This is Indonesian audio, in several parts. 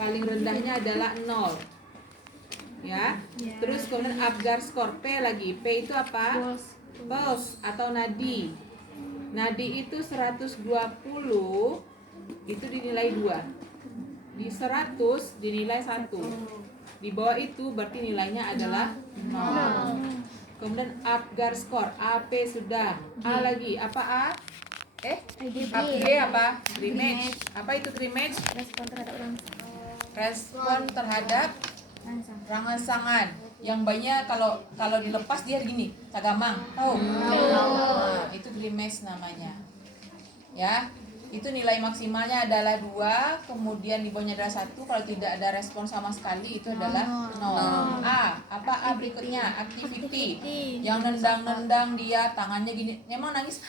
paling rendahnya adalah 0. Ya. Terus kemudian Apgar skor P lagi. P itu apa? Pulse atau nadi. Nadi itu 120 itu dinilai 2. Di 100 dinilai 1. Di bawah itu berarti nilainya adalah 0. Kemudian Apgar skor AP sudah. A lagi. Apa A? AG apa? Trimage. Apa itu trimage? Respon terhadap rangsangan. Yang banyak kalau dilepas dia gini, cagamang. Tahu? Nah, itu trimage namanya. Ya. Itu nilai maksimalnya adalah 2, kemudian di bawahnya adalah 1. Kalau tidak ada respon sama sekali itu adalah 0. A, apa A berikutnya? Activity. Yang nendang-nendang dia tangannya gini, memang nangis.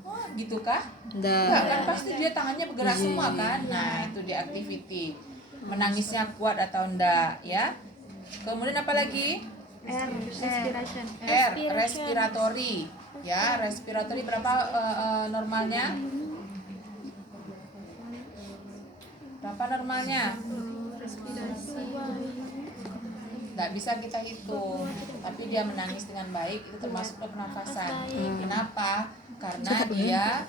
Wah, gitu kah? Enggak, kan pasti dia tangannya bergerak semua kan? Nah, itu dia activity. Menangisnya kuat atau enggak, ya. Kemudian apa lagi? R, respiratory. Ya, respiratory berapa normalnya? Berapa normalnya? Nggak bisa kita hitung, tapi dia menangis dengan baik, itu termasuk pernafasan. Kenapa? Karena dia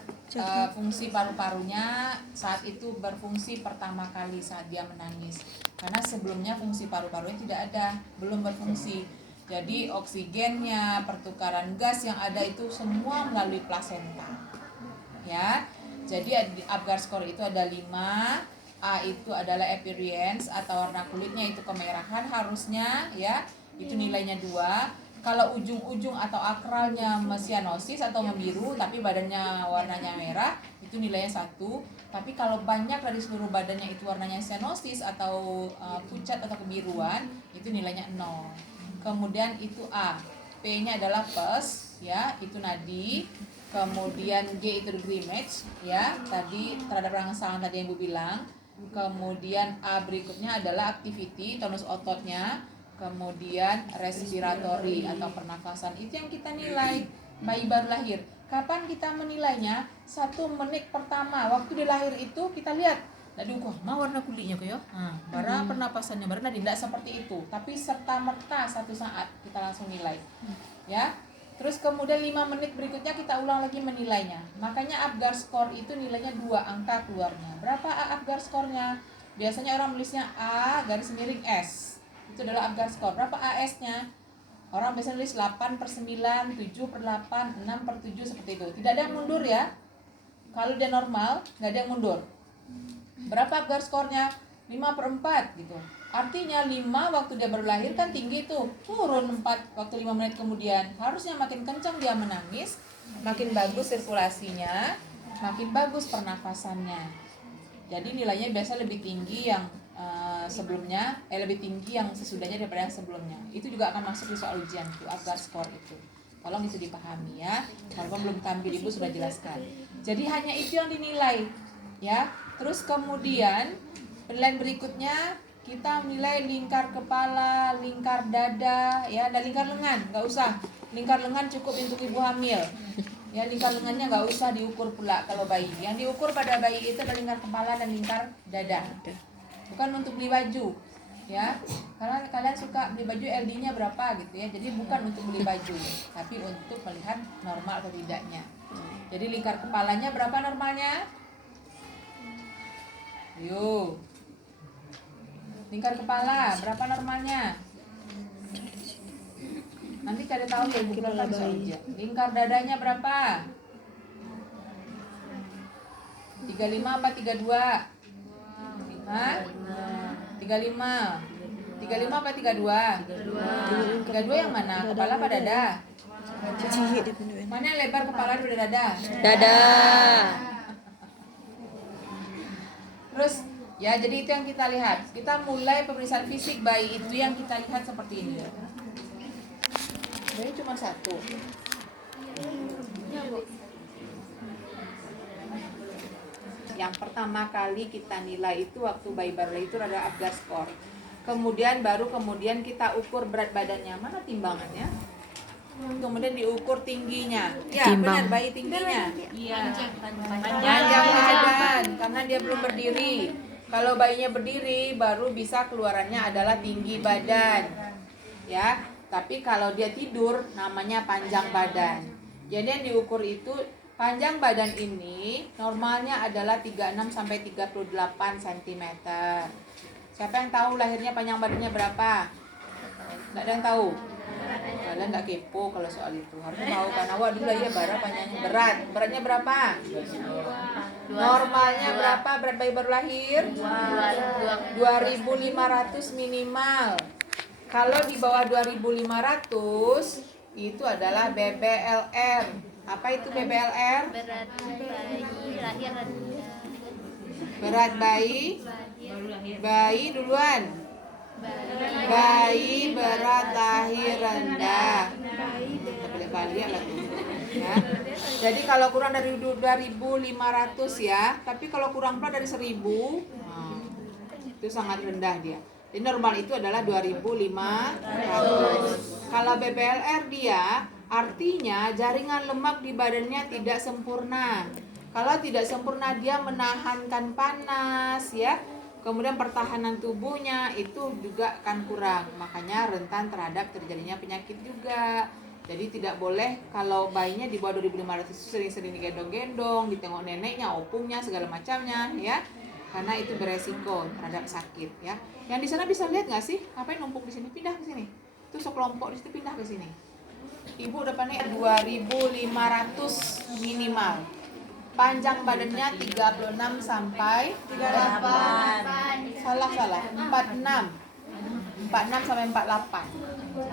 fungsi paru-parunya saat itu berfungsi pertama kali saat dia menangis. Karena sebelumnya fungsi paru-parunya tidak ada, belum berfungsi. Jadi oksigennya, pertukaran gas yang ada itu semua melalui plasenta. Ya. Jadi Apgar skor itu ada 5. A itu adalah appearance atau warna kulitnya itu kemerahan harusnya, ya. Itu nilainya 2. Kalau ujung-ujung atau akralnya cyanosis atau membiru tapi badannya warnanya merah, itu nilainya 1. Tapi kalau banyak dari seluruh badannya itu warnanya cyanosis atau pucat atau kebiruan, itu nilainya 0. Kemudian itu A. P-nya adalah pulse, ya, itu nadi. Kemudian G itu trimage, ya, tadi terhadap rangsangan tadi yang Ibu bilang. Kemudian A berikutnya adalah activity, tonus ototnya. Kemudian respiratory atau pernafasan. Itu yang kita nilai bayi baru lahir. Kapan kita menilainya? 1 menit pertama waktu dia lahir itu kita lihat. Tadi mau warna kulitnya kok ya. Bara pernapasannya, bara tidak seperti itu. Tapi serta merta satu saat kita langsung nilai. Ya. Terus kemudian 5 menit berikutnya kita ulang lagi menilainya. Makanya Apgar skor itu nilainya 2 angka keluarnya. Berapa Apgar skornya? Biasanya orang menulisnya A garis miring S. Itu adalah Apgar skor. Berapa AS-nya? Orang biasanya nulis 8/9, 7/8, 6/7 seperti itu. Tidak ada yang mundur ya. Kalau dia normal, nggak ada yang mundur. Berapa Apgar skornya? 5/4 gitu. Artinya 5 waktu dia baru lahir kan tinggi tuh, turun 4 waktu 5 menit kemudian. Harusnya makin kencang dia menangis, makin bagus sirkulasinya, makin bagus pernafasannya. Jadi nilainya biasa lebih tinggi yang sebelumnya, lebih tinggi yang sesudahnya daripada yang sebelumnya. Itu juga akan masuk di soal ujian tuh, Apgar skor itu. Tolong itu dipahami ya. Walaupun belum tampil Ibu sudah jelaskan. Jadi hanya itu yang dinilai, ya. Terus kemudian penilaian berikutnya kita menilai lingkar kepala, lingkar dada, ya, dan lingkar lengan, nggak usah. Lingkar lengan cukup untuk ibu hamil. Ya, lingkar lengannya nggak usah diukur pula kalau bayi. Yang diukur pada bayi itu adalah lingkar kepala dan lingkar dada. Bukan untuk beli baju, ya. Karena kalian suka beli baju LD-nya berapa gitu ya. Jadi bukan untuk beli baju, tapi untuk melihat normal atau tidaknya. Jadi lingkar kepalanya berapa normalnya? Yuk. Lingkar kepala berapa normalnya? Nanti cari tahu ya, bukan soalnya. Lingkar dadanya berapa? 35 apa 32? Hah? 35. 35 apa 32? 32 yang mana? Kepala apa dada? Mana yang lebar kepala daripada dada? Dada. Terus ya, jadi itu yang kita lihat. Kita mulai pemeriksaan fisik bayi itu yang kita lihat seperti ini. Bayi cuma 1. Yang pertama kali kita nilai itu waktu bayi baru lahir itu ada Apgar skor. Kemudian kita ukur berat badannya. Mana timbangannya? Kemudian diukur tingginya. Ya, benar, bayi tingginya. Iya. Panjang badan karena dia belum berdiri. Kalau bayinya berdiri baru bisa keluarannya adalah tinggi badan. Ya, tapi kalau dia tidur namanya panjang badan. Jadi yang diukur itu panjang badan ini normalnya adalah 36 sampai 38 cm. Siapa yang tahu lahirnya panjang badannya berapa? Nggak ada yang tahu. Kalian nggak kepo kalau soal itu. Harus tahu kan. Awak dulu ya panjangnya berat. Beratnya berapa? Normalnya berapa berat bayi baru lahir? 2.500 minimal. Kalau di bawah 2.500 itu adalah BBLR. Apa itu BBLR? Berat bayi duluan. Bayi berat lahir rendah. Ya. Jadi kalau kurang dari 2.500 ya, tapi kalau kurang pula dari 1.000, itu sangat rendah dia. Jadi normal itu adalah 2.500. Kalau BBLR dia artinya jaringan lemak di badannya tidak sempurna. Kalau tidak sempurna dia menahankan panas ya. Kemudian pertahanan tubuhnya itu juga akan kurang. Makanya rentan terhadap terjadinya penyakit juga. Jadi tidak boleh kalau bayinya di bawah 2.500 itu sering-sering digendong-gendong, ditengok neneknya, opungnya, segala macamnya ya. Karena itu beresiko terhadap sakit ya. Yang di sana bisa lihat nggak sih? Apa yang numpuk di sini? Pindah ke sini. Itu sekelompok di situ pindah ke sini. Ibu depannya 2.500 minimal. Panjang badannya 36 sampai 38. Salah. 46 sampai 48.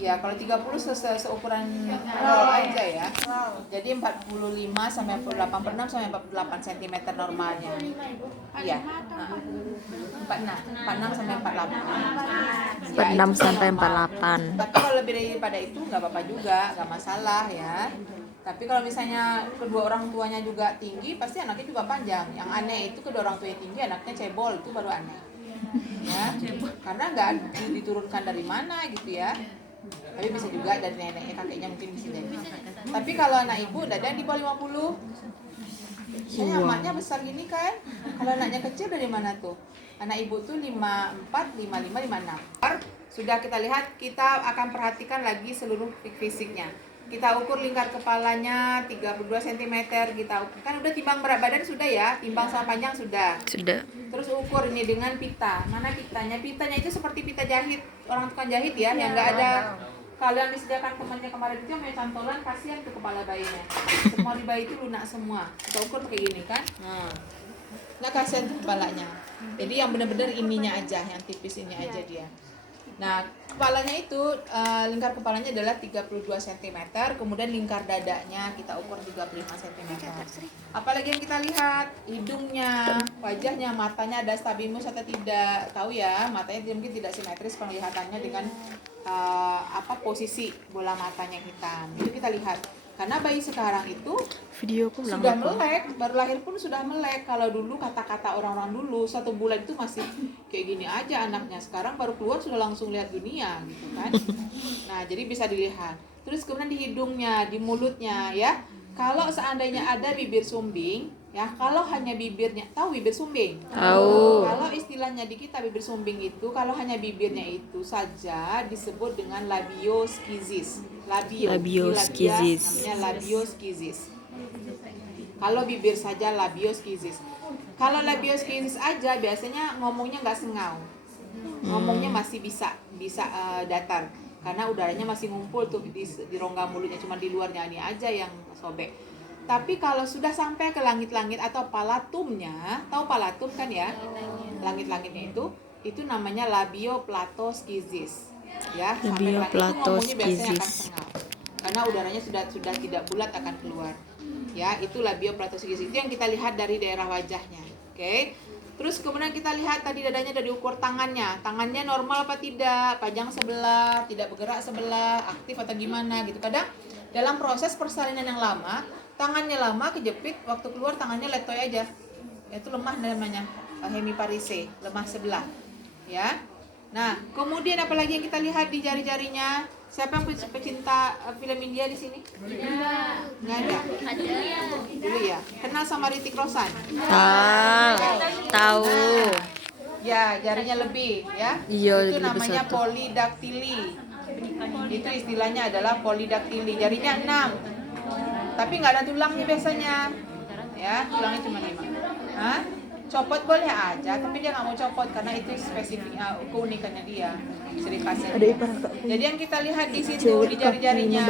Ya, kalau 30 seukuran roll aja ya. Jadi 45 sampai 46 sampai 48 cm normalnya. Iya. 46 sampai 48. 46 sampai 48. Tapi kalau lebih daripada itu nggak apa-apa juga, nggak masalah ya. Tapi kalau misalnya kedua orang tuanya juga tinggi, pasti anaknya juga panjang. Yang aneh itu kedua orang tuanya tinggi, anaknya cebol, itu baru aneh. Ya, karena nggak diturunkan dari mana gitu ya. Tapi bisa juga dari neneknya, kakeknya mungkin bisa jadi. Tapi kalau anak ibu ada di bawah 50. Misalnya amatnya besar gini kan. Kalau anaknya kecil dari mana tuh? Anak ibu tuh 54, 55, 56. Sudah kita lihat, kita akan perhatikan lagi seluruh fisiknya. Kita ukur lingkar kepalanya 32 cm, kita ukur. Kan udah timbang berat badan sudah ya, timbang sama panjang sudah. Sudah. Terus ukur ini dengan pita. Mana pitanya? Pitanya itu seperti pita jahit, orang tukang jahit ya, yang nggak ada. Kalau yang disediakan temannya kemarin itu yang punya cantolan, kasihan tuh kepala bayinya. Semua di bayi itu lunak semua. Kita ukur kayak gini kan. Nggak kasihan tuh kepalanya. Jadi yang benar-benar ininya aja, yang tipis ini aja dia. Nah, kepalanya itu lingkar kepalanya adalah 32 cm, kemudian lingkar dadanya kita ukur 35 cm. Apalagi yang kita lihat, hidungnya, wajahnya, matanya ada stabimus atau tidak. Tahu ya, matanya mungkin tidak simetris penglihatannya dengan posisi bola matanya kita. Itu kita lihat. Karena bayi sekarang itu sudah melek, baru lahir pun sudah melek. Kalau dulu kata-kata orang-orang dulu 1 bulan itu masih kayak gini aja anaknya. Sekarang baru keluar sudah langsung lihat dunia gitu kan. Nah, jadi bisa dilihat. Terus kemudian di hidungnya, di mulutnya ya. Kalau seandainya ada bibir sumbing, ya kalau hanya bibirnya, tahu bibir sumbing? Tahu. Kalau istilahnya di kita bibir sumbing itu kalau hanya bibirnya itu saja disebut dengan labioskizis. Labioskizis. Namanya labioskizis. Kalau bibir saja labioskizis. Kalau labioskizis aja biasanya ngomongnya nggak sengau. Ngomongnya masih bisa datar. Karena udaranya masih ngumpul tuh di rongga mulutnya, cuma di luarnya ini aja yang sobek. Tapi kalau sudah sampai ke langit-langit atau palatumnya, tahu palatum kan ya? Langit-langitnya itu namanya labioplatoschisis. Ya, sampai ke langit itu ngomongnya biasanya akan sengau. Karena udaranya sudah tidak bulat akan keluar. Ya, itu labioplatoschisis. Itu yang kita lihat dari daerah wajahnya. Oke. Terus kemudian kita lihat tadi dadanya dari ukur tangannya. Tangannya normal apa tidak? Panjang sebelah, tidak bergerak sebelah, aktif atau gimana gitu. Kadang dalam proses persalinan yang lama, tangannya lama kejepit, waktu keluar tangannya letoy aja. Itu lemah namanya, hemiparise, lemah sebelah. Ya. Nah, kemudian apalagi yang kita lihat di jari-jarinya? Siapa yang pecinta film India di sini? Nggak ada. Dulu ya. Kenal sama Hrithik Roshan? Ah, tahu. Ya, jarinya lebih ya. Iya, Itu lebih namanya satu. polidaktili. Itu istilahnya adalah polidaktili. Jarinya 6. Tapi nggak ada tulangnya biasanya. Ya, tulangnya cuma 5. Hah? Copot boleh aja, tapi dia nggak mau copot karena itu spesifik keunikannya dia, ciri khasnya dia. Jadi yang kita lihat di situ di jari-jarinya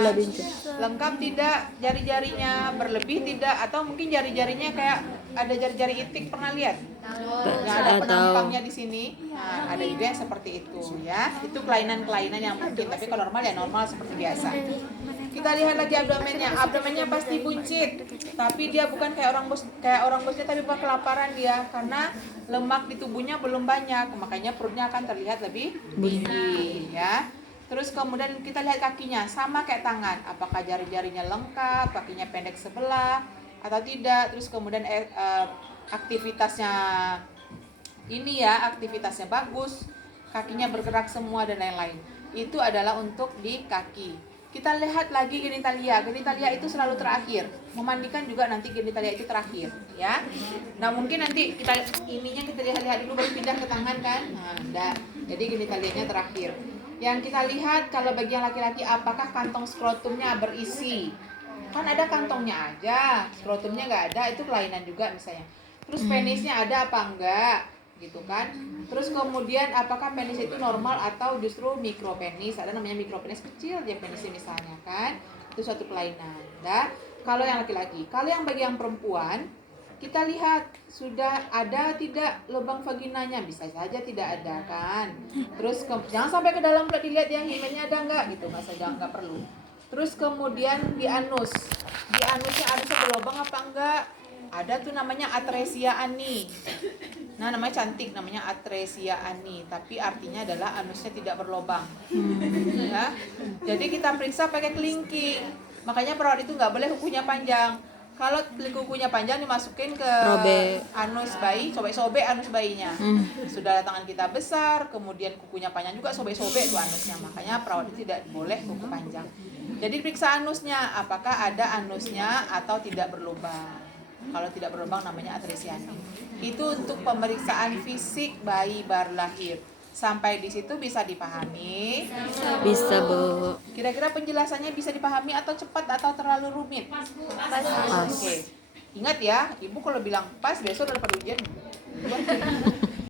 lengkap tidak, jari-jarinya berlebih tidak, atau mungkin jari-jarinya kayak ada jari-jari itik, pernah lihat? Nggak ada penampangnya di sini. Nah, ada juga yang seperti itu ya. Itu kelainan-kelainan yang mungkin, tapi kalau normal ya normal seperti biasa. Kita lihat lagi abdomennya. Abdomennya pasti buncit, tapi dia bukan kayak orang bosnya, tapi bukan kelaparan dia, karena lemak di tubuhnya belum banyak, makanya perutnya akan terlihat lebih tinggi ya. Terus kemudian kita lihat kakinya, sama kayak tangan, apakah jari-jarinya lengkap, kakinya pendek sebelah atau tidak. Terus kemudian aktivitasnya ini ya, aktivitasnya bagus, kakinya bergerak semua dan lain-lain. Itu adalah untuk di kaki. Kita lihat lagi genitalia. Genitalia itu selalu terakhir. Memandikan juga nanti genitalia itu terakhir, ya. Nah, mungkin nanti kita lihat dulu baru pindah ke tangan kan. Nah, enggak. Jadi genitalianya terakhir. Yang kita lihat kalau bagi yang laki-laki, apakah kantong skrotumnya berisi? Kan ada kantongnya aja, skrotumnya nggak ada, itu kelainan juga misalnya. Terus penisnya ada apa enggak? Gitu kan. Terus kemudian apakah penis itu normal atau justru mikropenis? Ada namanya mikropenis, kecil dia penisnya misalnya kan. Itu suatu kelainan. Nah, kalau yang laki-laki, kalau yang bagi yang perempuan, kita lihat sudah ada tidak lubang vaginanya, bisa saja tidak ada kan. Terus jangan sampai ke dalam pula dilihat yang himennya ada enggak gitu, enggak perlu. Terus kemudian di anusnya ada berlubang apa enggak? Ada tuh namanya atresia ani. Nah, namanya cantik, namanya atresia ani, tapi artinya adalah anusnya tidak berlubang. Ya. Jadi kita periksa pakai kelingking. Makanya perawat itu nggak boleh kukunya panjang. Kalau kukunya panjang dimasukin ke anus bayi, sobek-sobek anus bayinya. Sudah tangan kita besar, kemudian kukunya panjang juga, sobek-sobek tuh anusnya. Makanya perawat itu tidak boleh kuku panjang. Jadi periksa anusnya, apakah ada anusnya atau tidak berlubang. Kalau tidak berlubang namanya atresia ani. Itu untuk pemeriksaan fisik bayi baru lahir. Sampai di situ bisa dipahami? Bisa, Bu. Kira-kira penjelasannya bisa dipahami atau cepat atau terlalu rumit? Pas. Oke. Ingat ya, Ibu kalau bilang pas besok dapat ujian.